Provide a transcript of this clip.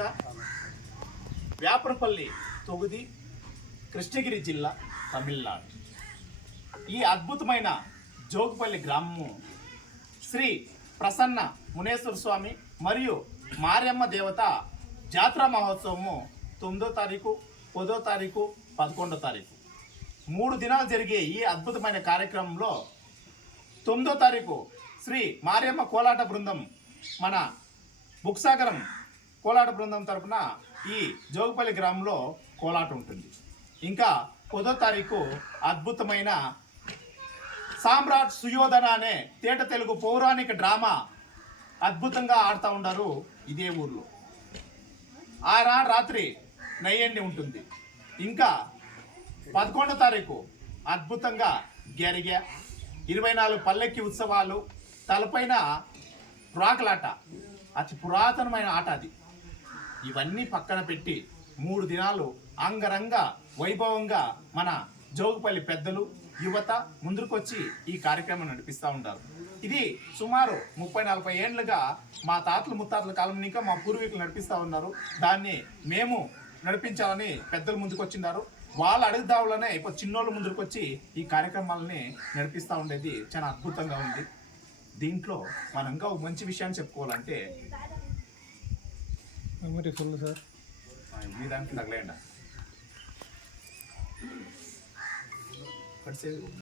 తాలూకా, వ్యాపరపల్లి తొగుది, కృష్ణగిరి జిల్లా, తమిళనాడు. ఈ అద్భుతమైన జోగుపల్లి గ్రామము శ్రీ ప్రసన్న మునేశ్వర స్వామి మరియు మారియమ్మ దేవత జాతర మహోత్సవము 9వ తారీఖు, 10వ తారీఖు, 11వ తారీఖు 3 దినాలు జరిగే ఈ అద్భుతమైన కార్యక్రమంలో 9వ తారీఖు శ్రీ మారియమ్మ కోలాట బృందం, మన బుక్సాగరం కోలాట బృందం తరపున ఈ జోగుపల్లి గ్రామంలో కోలాట ఉంటుంది. ఇంకా 10వ తారీఖు అద్భుతమైన సామ్రాట్ సుయోధన అనే తేట తెలుగు పౌరాణిక డ్రామా అద్భుతంగా ఆడుతూ ఉన్నారు ఇదే ఊర్లో. ఆ రాత్రి నయ్యండి ఉంటుంది. ఇంకా 11వ తారీఖు అద్భుతంగా గెరిగ 24 పల్లెక్కి ఉత్సవాలు, తలపైన రాకలాట, అతి పురాతనమైన ఆట అది. ఇవన్నీ పక్కన పెట్టి 3 దినాలు అంగరంగ వైభవంగా మన జోగుపల్లి పెద్దలు, యువత ముందుకొచ్చి ఈ కార్యక్రమం నడిపిస్తూ ఉంటారు. ఇది సుమారు 30-40 ఏళ్ళుగా మా తాతలు ముత్తాతల కాలం ఇంకా మా పూర్వీకులు నడిపిస్తూ ఉన్నారు. దాన్ని మేము నడిపించాలని పెద్దలు ముందుకు వచ్చిన్నారు. వాళ్ళ అడుగుదావులనే ఇప్పుడు చిన్నోళ్ళు ముందుకు వచ్చి ఈ కార్యక్రమాలని నడిపిస్తూ ఉండేది చాలా అద్భుతంగా ఉంది. దీంట్లో మనం ఇంకా ఒక మంచి విషయాన్ని చెప్పుకోవాలంటే సార్ మీ దానికి తగలేండి.